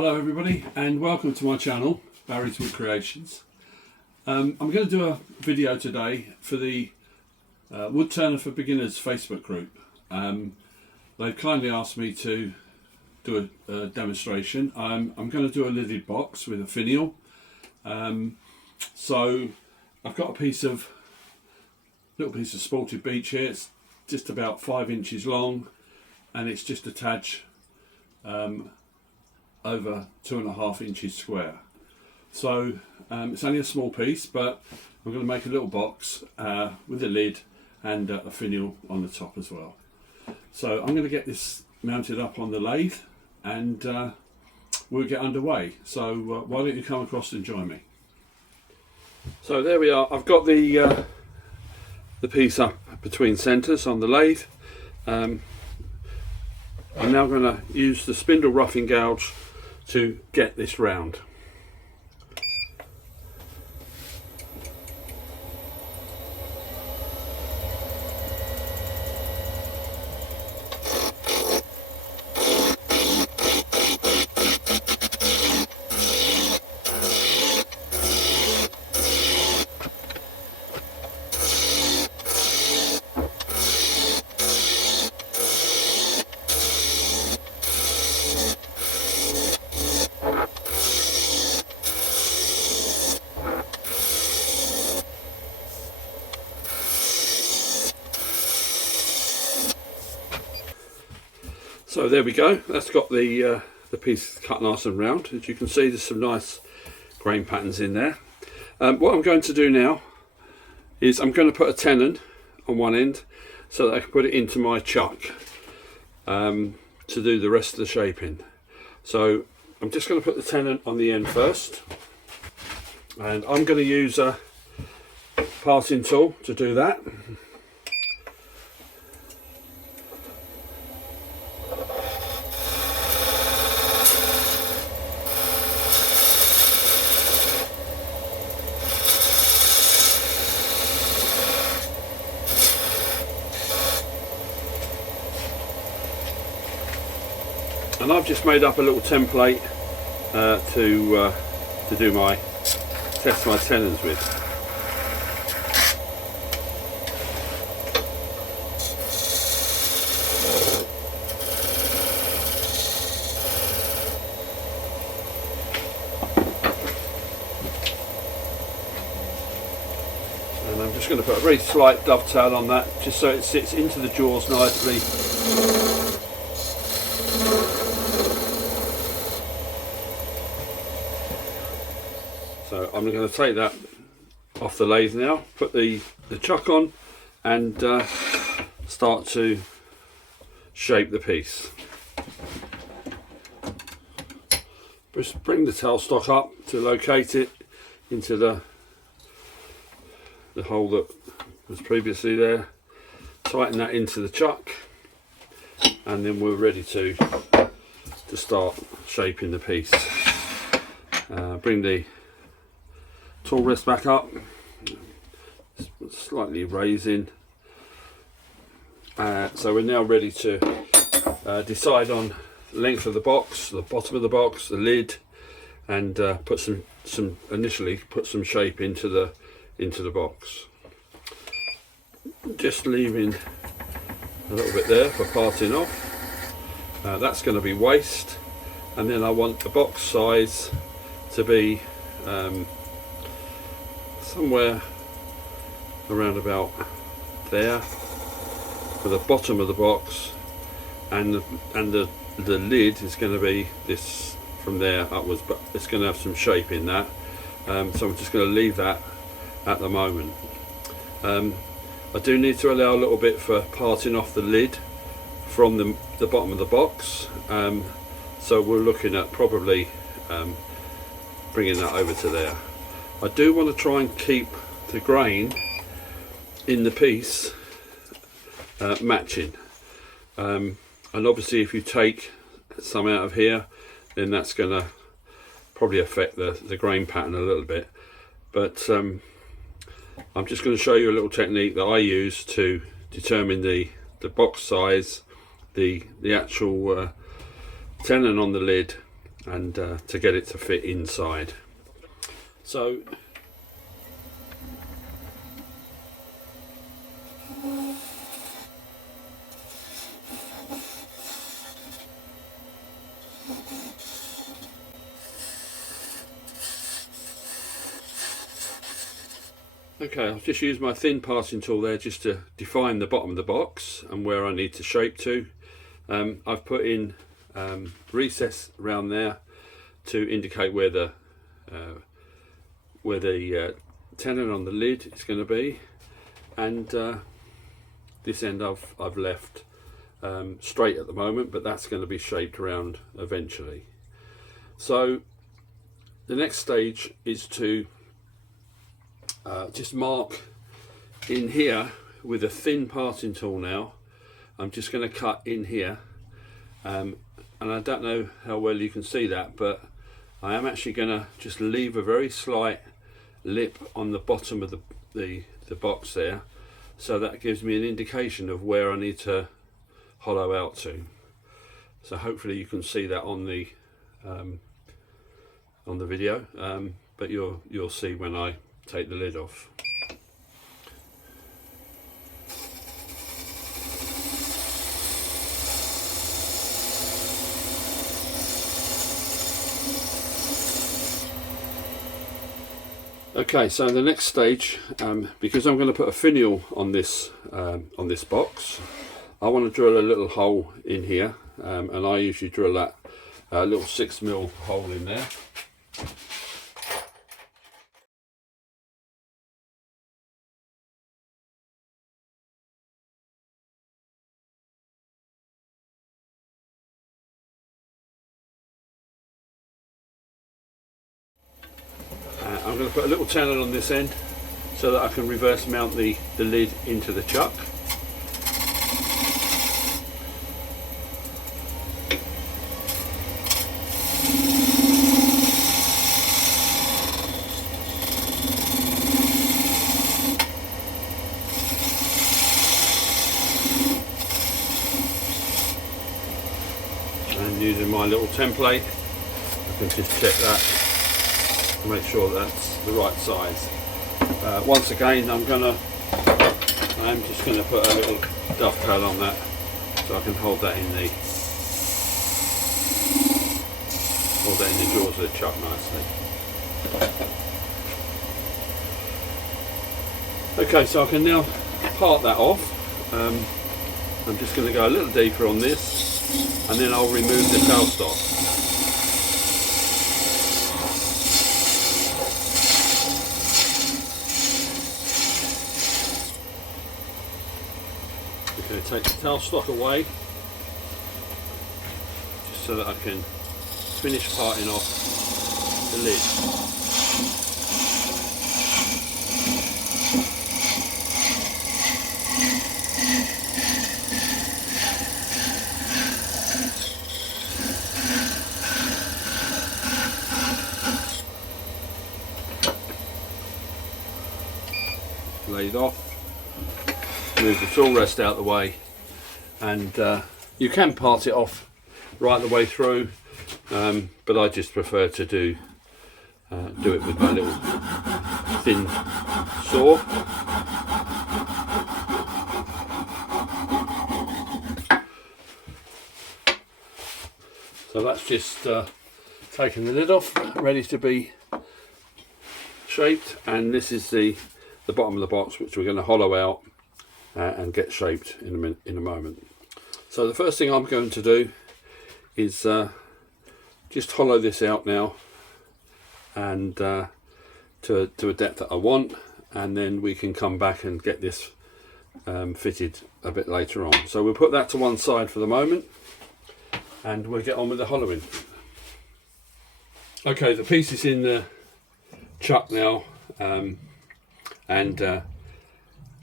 Hello everybody and welcome to my channel, Barryswoodcreations. I'm going to do a video today for the Wood Turner for Beginners Facebook group. They've kindly asked me to do a demonstration. I'm going to do a lidded box with a finial. So I've got a little piece of spalted beech here. It's just about 5 inches long and it's just a tad over 2.5 inches square. So it's only a small piece, but I'm going to make a little box with a lid and a finial on the top as well. So I'm going to get this mounted up on the lathe and we'll get underway. So why don't you come across and join me. So there we are. I've got the piece up between centres on the lathe. I'm now going to use the spindle roughing gouge to get this round. So there we go, that's got the piece cut nice and round. As you can see, there's some nice grain patterns in there. What I'm going to do now is I'm going to put a tenon on one end so that I can put it into my chuck to do the rest of the shaping. So I'm just going to put the tenon on the end first, and I'm going to use a parting tool to do that. And I've just made up a little template to test my tenons with. And I'm just going to put a very slight dovetail on that, just so it sits into the jaws nicely. So I'm going to take that off the lathe now, put the chuck on and start to shape the piece. Just bring the tailstock up to locate it into the hole that was previously there. Tighten that into the chuck and then we're ready to start shaping the piece. Bring the tool rest back up, slightly raising. So we're now ready to decide on the length of the box, the bottom of the box, the lid, and put initially put some shape into the box. Just leaving a little bit there for parting off. That's going to be waist, and then I want the box size to be somewhere around about there for the bottom of the box, and the lid is going to be this from there upwards, but it's going to have some shape in that. So I'm just going to leave that at the moment. I do need to allow a little bit for parting off the lid from the bottom of the box, so we're looking at probably bringing that over to there. I do want to try and keep the grain in the piece matching, and obviously if you take some out of here, then that's going to probably affect the grain pattern a little bit. But I'm just going to show you a little technique that I use to determine the box size, the actual tenon on the lid, and to get it to fit inside. So okay, I've just used my thin parting tool there just to define the bottom of the box and where I need to shape to. I've put in recess around there to indicate where the tenon on the lid is going to be, and this end I've left straight at the moment, but that's going to be shaped around eventually. So the next stage is to just mark in here with a thin parting tool. Now I'm just going to cut in here, and I don't know how well you can see that, but I am actually going to just leave a very slight lip on the bottom of the box there, so that gives me an indication of where I need to hollow out to. So hopefully you can see that on the video, but you'll see when I take the lid off. Okay, so the next stage, because I'm going to put a finial on this box, I want to drill a little hole in here, and I usually drill that little 6mm hole in there. I'm going to put a little tenon on this end so that I can reverse mount the lid into the chuck. And using my little template, I can just check that to make sure that's the right size. Once again, I'm just going to put a little dovetail on that so I can hold that in the jaws of the chuck nicely. Okay, so I can now part that off. I'm just going to go a little deeper on this, and then I'll remove the tailstock. Okay, take the tailstock away, just so that I can finish parting off the lid. Laid off. Move the tool rest out of the way, and you can part it off right the way through, but I just prefer to do it with my little thin saw. So that's just taking the lid off, ready to be shaped, and this is the bottom of the box, which we're going to hollow out and get shaped in a moment. So the first thing I'm going to do is just hollow this out now, and to a depth that I want, and then we can come back and get this fitted a bit later on. So we'll put that to one side for the moment, and we'll get on with the hollowing. Okay, the piece is in the chuck now, and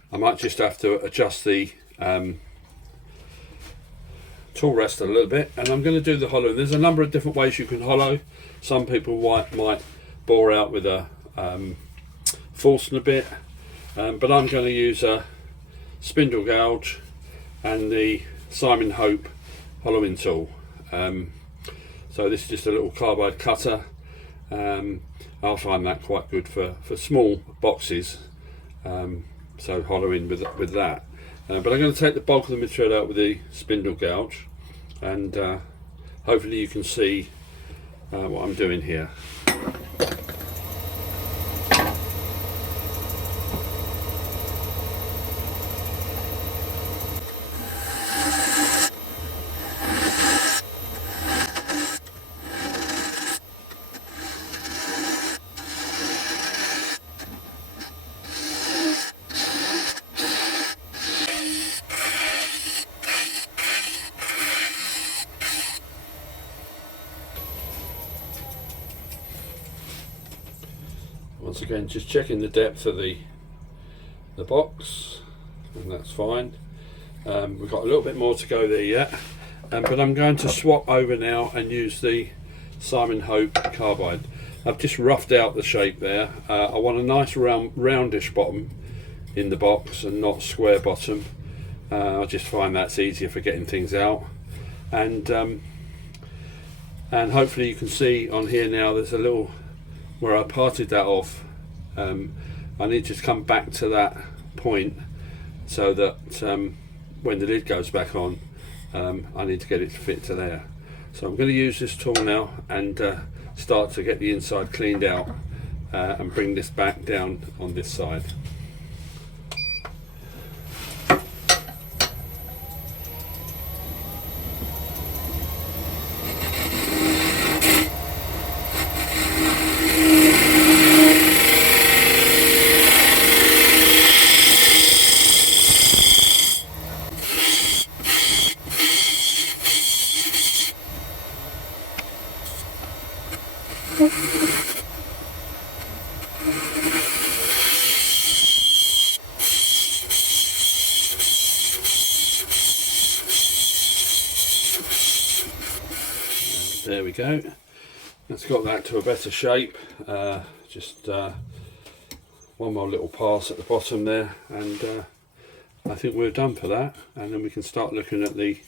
I might just have to adjust the tool rest a little bit, and I'm going to do the hollow. There's a number of different ways you can hollow. Some people might bore out with a Forstner bit, but I'm going to use a spindle gouge and the Simon Hope hollowing tool. So So this is just a little carbide cutter. I'll find that quite good for small boxes, so hollowing with that. But I'm going to take the bulk of the material out with the spindle gouge, and hopefully you can see what I'm doing here. Once again, just checking the depth of the box, and that's fine. We've got a little bit more to go there yet, but I'm going to swap over now and use the Simon Hope carbide. I've just roughed out the shape there. I want a nice roundish bottom in the box and not square bottom. I just find that's easier for getting things out, and hopefully you can see on here now there's a little where I parted that off. I need to come back to that point so that when the lid goes back on, I need to get it to fit to there. So I'm going to use this tool now and start to get the inside cleaned out and bring this back down on this side. There we go. That's got that to a better shape. Just one more little pass at the bottom there, and I think we're done for that. And then we can start looking at the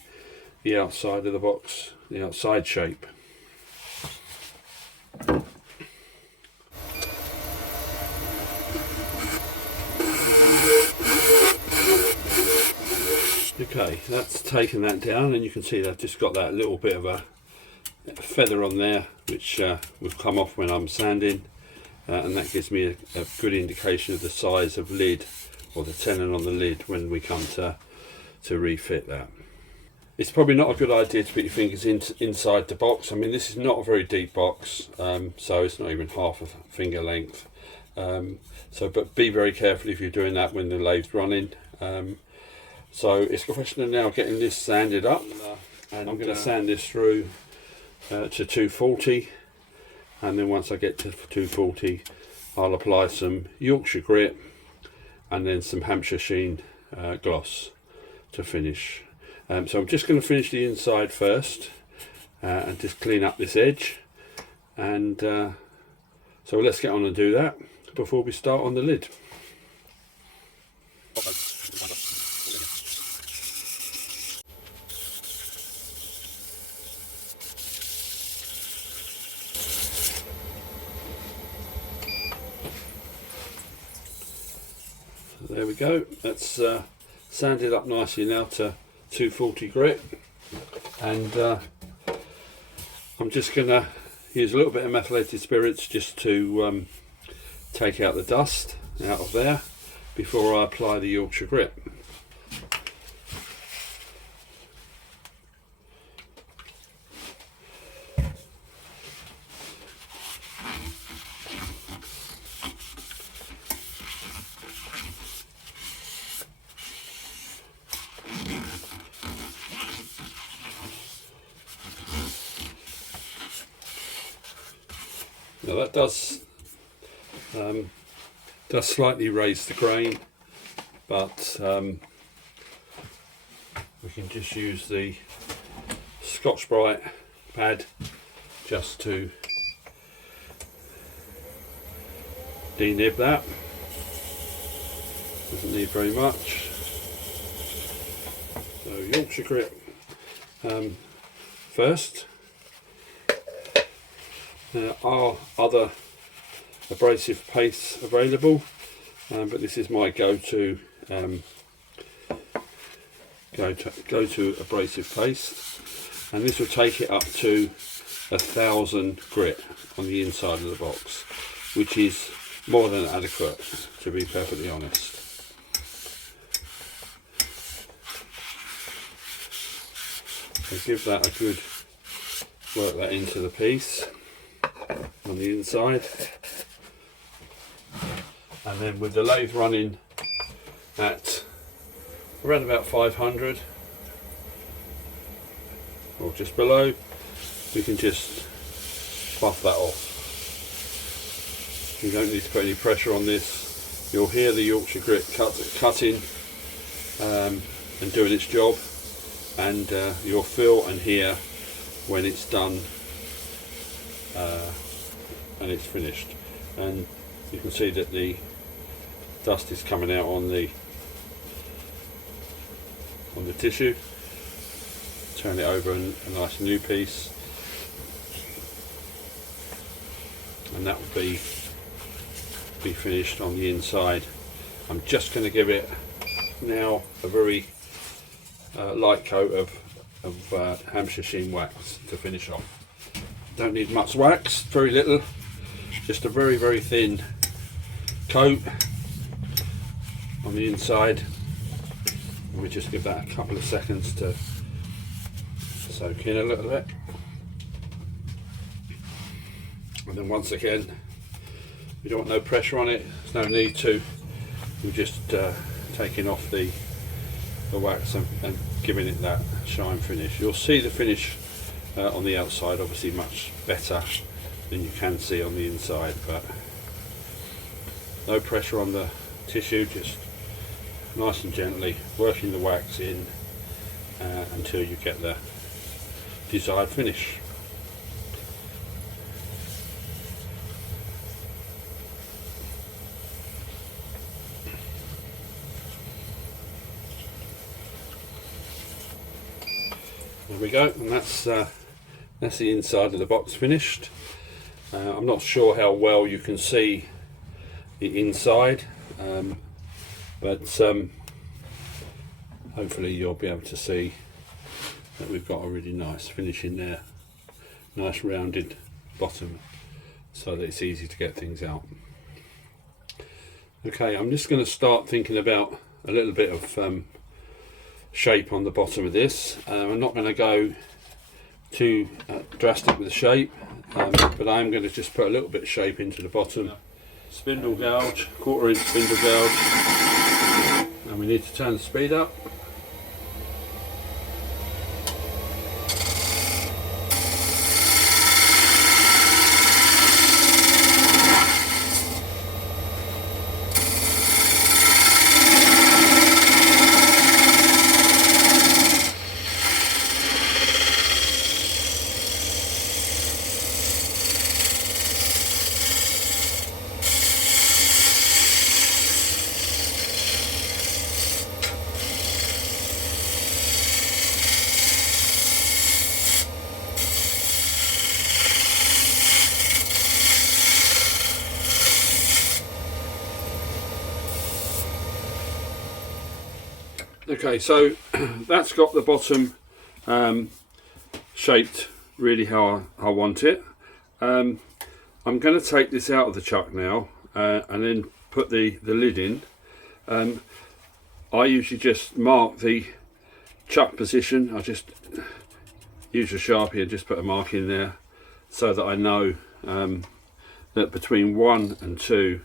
outside of the box, the outside shape. Okay, that's taken that down, and you can see that I've just got that little bit of a feather on there, which will come off when I'm sanding, and that gives me a good indication of the size of lid, or the tenon on the lid, when we come to refit that. It's probably not a good idea to put your fingers inside the box. I mean, this is not a very deep box, so it's not even half a finger length. But be very careful if you're doing that when the lathe's running. So it's a question of now getting this sanded up, and I'm going to sand this through to 240, and then once I get to 240 I'll apply some Yorkshire grit and then some Hampshire Sheen gloss to finish. So I'm just going to finish the inside first and just clean up this edge, and so let's get on and do that before we start on the lid. There we go, that's sanded up nicely now to 240 grit, and I'm just going to use a little bit of methylated spirits just to take out the dust out of there before I apply the Yorkshire grit. Now that does slightly raise the grain, but we can just use the Scotch-Brite pad just to denib that. Doesn't need very much. So Yorkshire grit first. There are other abrasive pastes available, but this is my go-to abrasive paste, and this will take it up to 1,000 grit on the inside of the box, which is more than adequate, to be perfectly honest. So give that a good work that into the piece on the inside, and then with the lathe running at around about 500 or just below, we can just buff that off. You don't need to put any pressure on this. You'll hear the Yorkshire grit cutting and doing its job, and you'll feel and hear when it's done and it's finished. And you can see that the dust is coming out on the tissue. Turn it over a nice new piece, and that will be finished on the inside. I'm just going to give it now a very light coat of Hampshire Sheen wax to finish off. Don't need much wax, very little, just a very, very thin coat on the inside. And we just give that a couple of seconds to soak in a little bit, and then once again, we don't want no pressure on it, there's no need to. We're just taking off the wax and giving it that shine finish. You'll see the finish on the outside obviously much better than you can see on the inside, but no pressure on the tissue, just nice and gently working the wax in until you get the desired finish. There we go, and that's the inside of the box finished. I'm not sure how well you can see the inside, but hopefully you'll be able to see that we've got a really nice finish in there, nice rounded bottom, so that it's easy to get things out. Okay, I'm just going to start thinking about a little bit of shape on the bottom of this. I'm not going to go too drastic with the shape, but I'm going to just put a little bit of shape into the bottom. Spindle gouge, 1/4 inch spindle gouge, and we need to turn the speed up. Okay, so that's got the bottom shaped really how I want it. I'm going to take this out of the chuck now and then put the lid in. I usually just mark the chuck position. I just use a Sharpie and just put a mark in there so that I know that between 1 and 2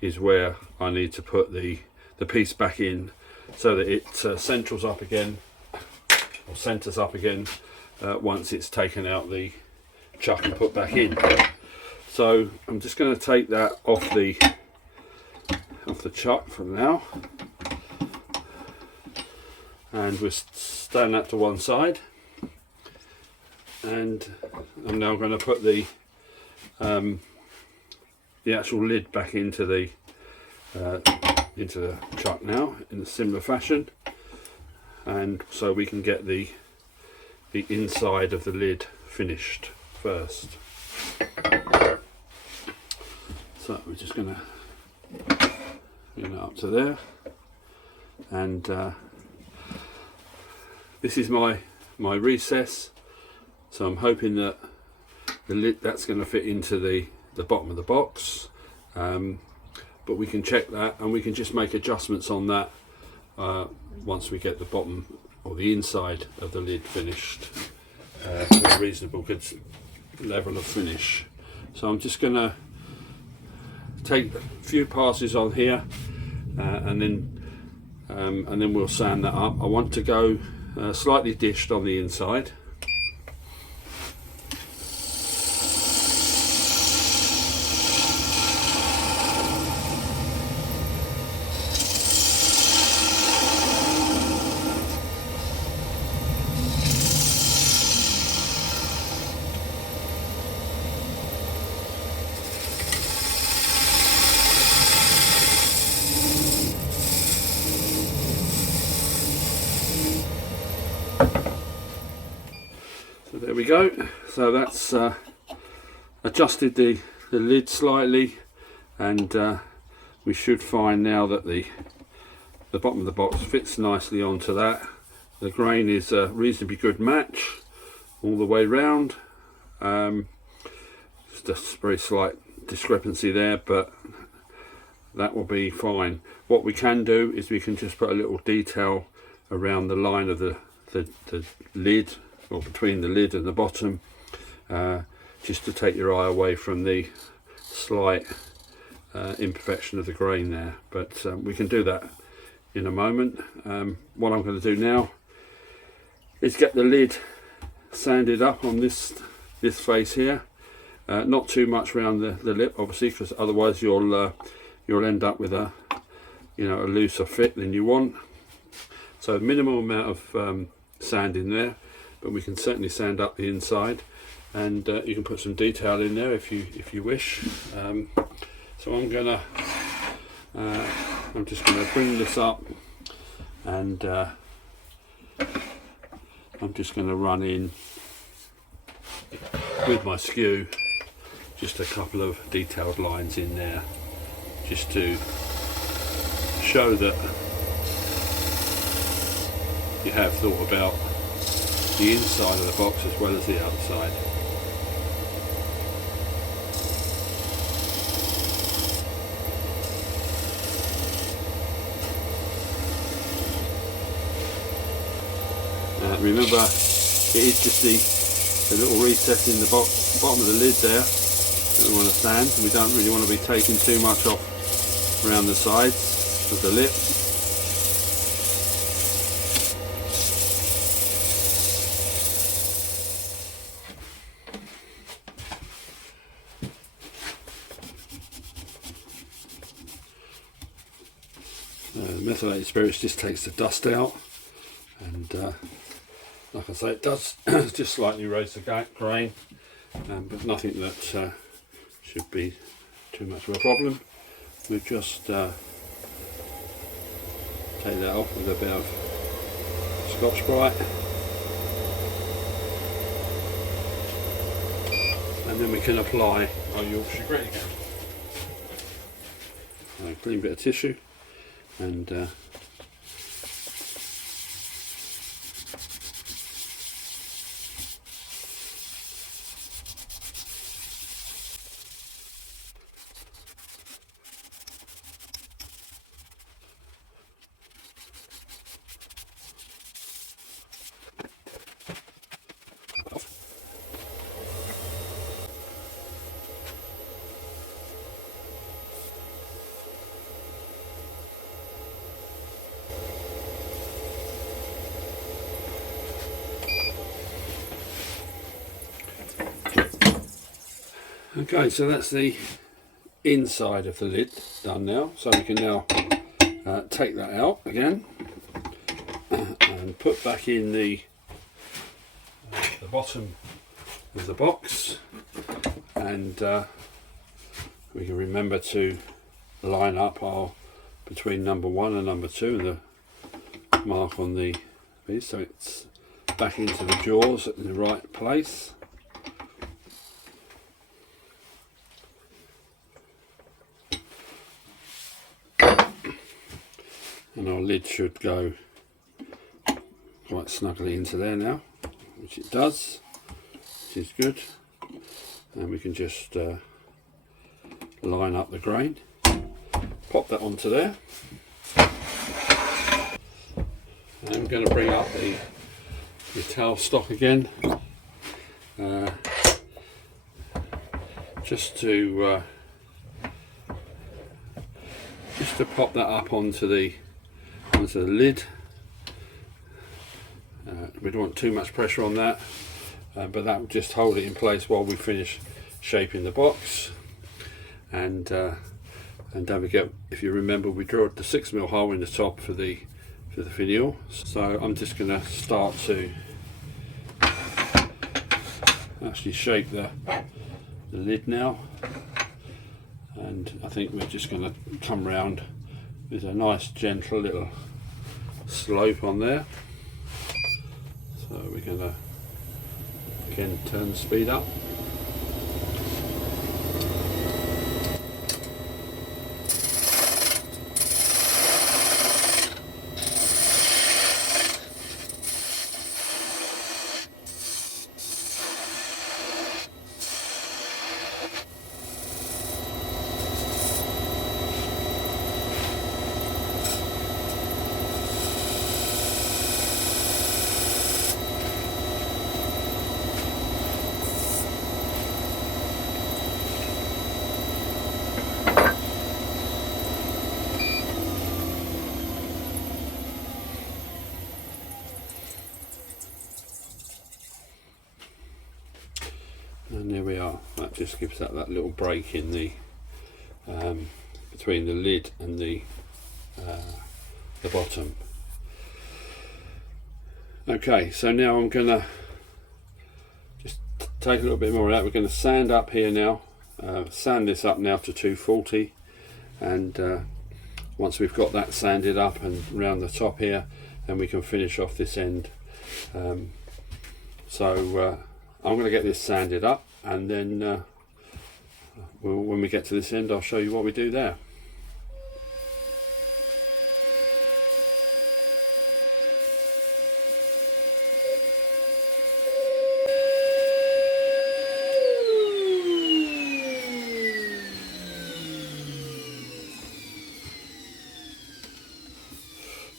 is where I need to put the piece back in, so that it centers up again once it's taken out the chuck and put back in. So I'm just going to take that off the chuck for now, and we'll stand that to one side, and I'm now going to put the actual lid back into the chuck now in a similar fashion, and so we can get the inside of the lid finished first. So we're just going to bring it up to there, and this is my recess, so I'm hoping that the lid, that's going to fit into the bottom of the box, but we can check that and we can just make adjustments on that once we get the bottom or the inside of the lid finished to a reasonable good level of finish. So I'm just going to take a few passes on here and then we'll sand that up. I want to go slightly dished on the inside. So there we go. So that's adjusted the lid slightly, and we should find now that the bottom of the box fits nicely onto that. The grain is a reasonably good match all the way round. Just a very slight discrepancy there, but that will be fine. What we can do is we can just put a little detail around the line of the lid, or between the lid and the bottom, just to take your eye away from the slight imperfection of the grain there. But we can do that in a moment. What I'm going to do now is get the lid sanded up on this face here. Not too much around the lip, obviously, because otherwise you'll end up with a looser fit than you want. So minimal amount of sand in there, but we can certainly sand up the inside, and you can put some detail in there if you wish. So I'm just gonna bring this up, and I'm just gonna run in with my skew just a couple of detailed lines in there, just to show that you have thought about the inside of the box as well as the outside. Remember, it is just the little recess in the bottom of the lid there that we want to sand. We don't really want to be taking too much off around the sides of the lip. Methylated spirits just takes the dust out, and like I say, it does just slightly raise the grain, but nothing that should be too much of a problem. We'll just take that off with a bit of Scotch-Brite, and then we can apply our Yorkshire grit again. A clean bit of tissue, and okay, so that's the inside of the lid done now. So we can now take that out again and put back in the bottom of the box, and we can remember to line up our between number 1 and number 2 and the mark on the piece, so it's back into the jaws in the right place. and our lid should go quite snugly into there now, which it does, which is good. And we can just line up the grain, pop that onto there. And I'm going to bring up the towel stock again, just to pop that up onto the lid. We don't want too much pressure on that, but that will just hold it in place while we finish shaping the box. And don't forget, if you remember, we drilled the 6mm hole in the top for the finial. So I'm just going to start to actually shape the lid now, and I think we're just going to come round with a nice gentle little slope on there. So we're going to again turn the speed up. And there we are. That just gives that little break in the between the lid and the bottom. Okay, so now I'm gonna just take a little bit more of that. We're going to sand up here now, sand this up now to 240, and once we've got that sanded up and around the top here, then we can finish off this end. So I'm going to get this sanded up, and then when we get to this end, I'll show you what we do there.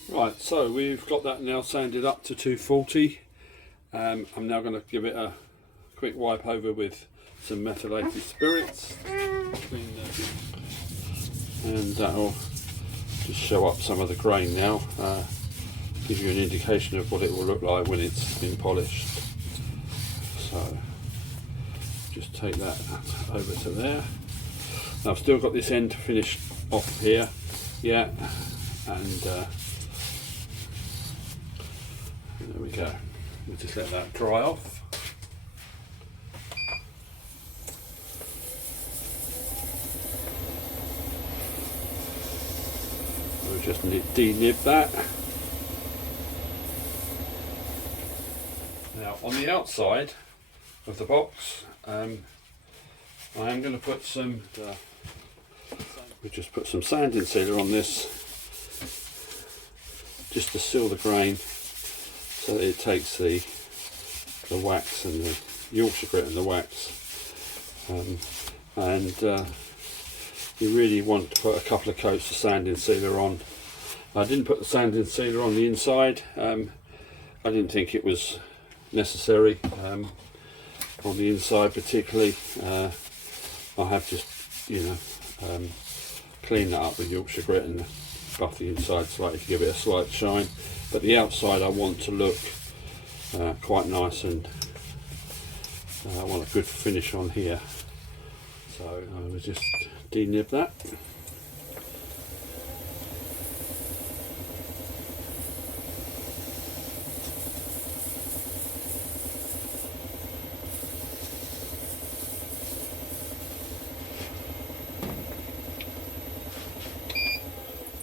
Right, so we've got that now sanded up to 240. I'm now going to give it a quick wipe over with some methylated spirits, and that'll just show up some of the grain now, give you an indication of what it will look like when it's been polished. So just take that over to there. Now I've still got this end finished off here, yeah, and there we go. We'll just let that dry off. We'll just denib that. Now on the outside of the box, I am going to put some, we just put some sanding sealer on this, just to seal the grain, so that it takes the wax and the Yorkshire grit and the wax, and you really want to put a couple of coats of sanding sealer on. I didn't put the sanding sealer on the inside. I didn't think it was necessary on the inside particularly. I have just, cleaned that up with Yorkshire grit and buff the inside slightly to give it a slight shine, but the outside I want to look quite nice, and I want a good finish on here. So I will just denib that.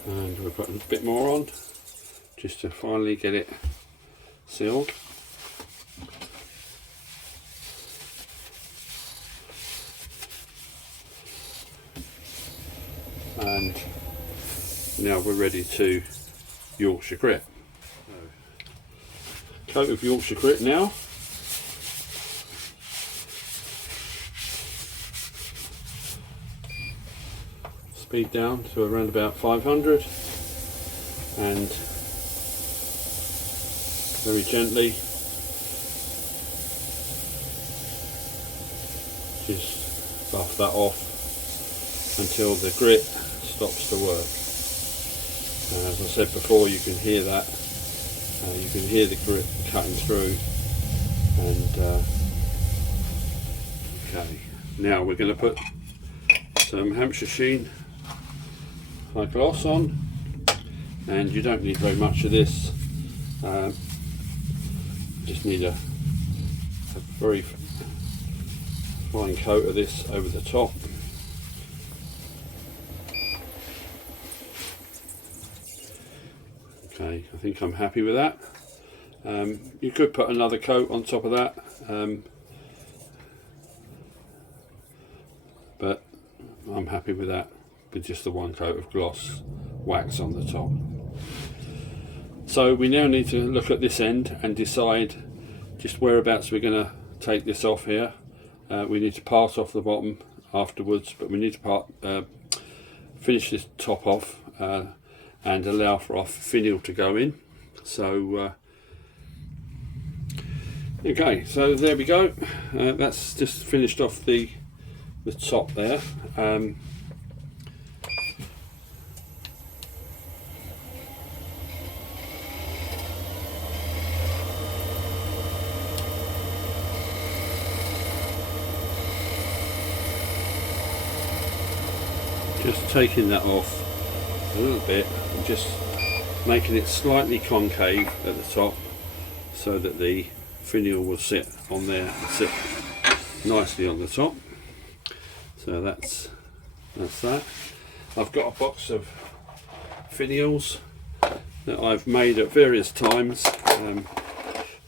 And we'll put a bit more on, just to finally get it sealed. And now we're ready to Yorkshire grit. Coat of Yorkshire grit now. Speed down to around about 500 and very gently just buff that off until the grit stops to work. As I said before, you can hear that. You can hear the grit cutting through. And okay, now we're going to put some Hampshire Sheen high gloss on, and you don't need very much of this. Just need a very fine coat of this over the top. Okay, I think I'm happy with that. You could put another coat on top of that, but I'm happy with that, with just the one coat of gloss wax on the top. So we now need to look at this end and decide just whereabouts we're going to take this off here. We need to part off the bottom afterwards, but we need to finish this top off and allow for our finial to go in. So okay, so there we go. That's just finished off the top there. Just taking that off a little bit and just making it slightly concave at the top so that the finial will sit on there and sit nicely on the top. So that's that. I've got a box of finials that I've made at various times.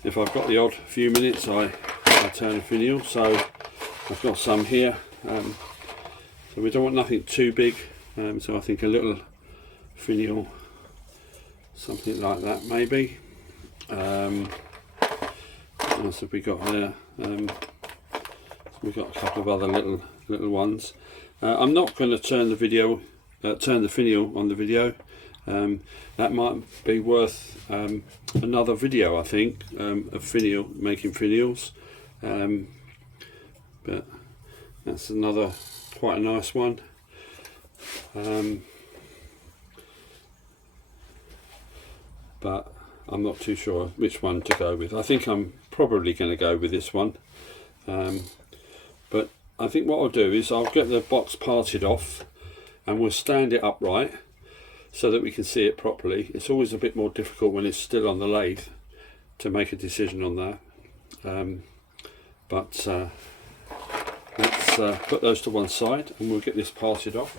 If I've got the odd few minutes, I turn a finial. So I've got some here. So we don't want nothing too big. So I think a little finial, something like that maybe. What else have we got there? We've got a couple of other little ones. I'm not going to turn the finial on the video. That might be worth another video, I think, of making finials. But that's another quite a nice one. But I'm not too sure which one to go with. I think I'm probably going to go with this one. But I think what I'll do is I'll get the box parted off and we'll stand it upright so that we can see it properly. It's always a bit more difficult when it's still on the lathe to make a decision on that. Let's put those to one side and we'll get this parted off.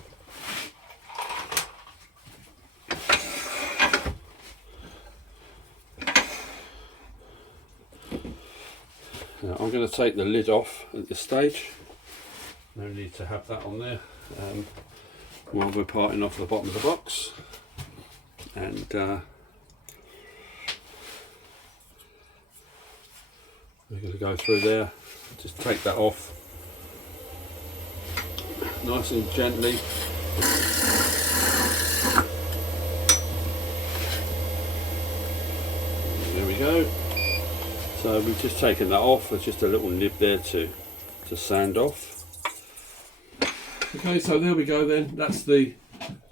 Now I'm going to take the lid off at this stage. No need to have that on there while we're parting off the bottom of the box. And we're going to go through there, just take that off nice and gently. There we go. So we've just taken that off. There's just a little nib there to sand off. Okay, so there we go then. That's the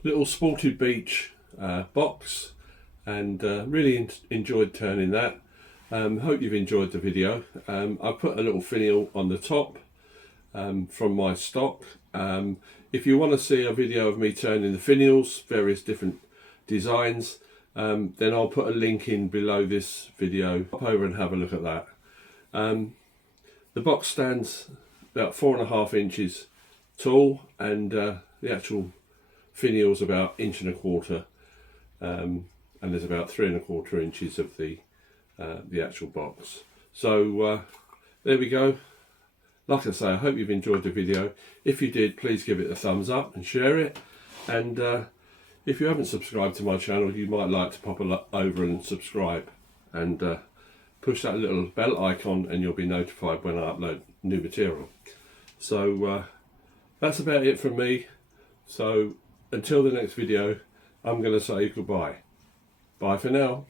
little spalted beech box, and really enjoyed turning that. Hope you've enjoyed the video. I put a little finial on the top from my stock. If you want to see a video of me turning the finials, various different designs, then I'll put a link in below this video. Hop over and have a look at that. The box stands about 4.5 inches tall, and the actual finial's about 1.25 inches, and there's about 3.25 inches of the actual box. So there we go. Like I say, I hope you've enjoyed the video. If you did, please give it a thumbs up and share it. And If you haven't subscribed to my channel, you might like to pop over and subscribe, and push that little bell icon and you'll be notified when I upload new material. So that's about it from me. So until the next video, I'm going to say goodbye. Bye for now.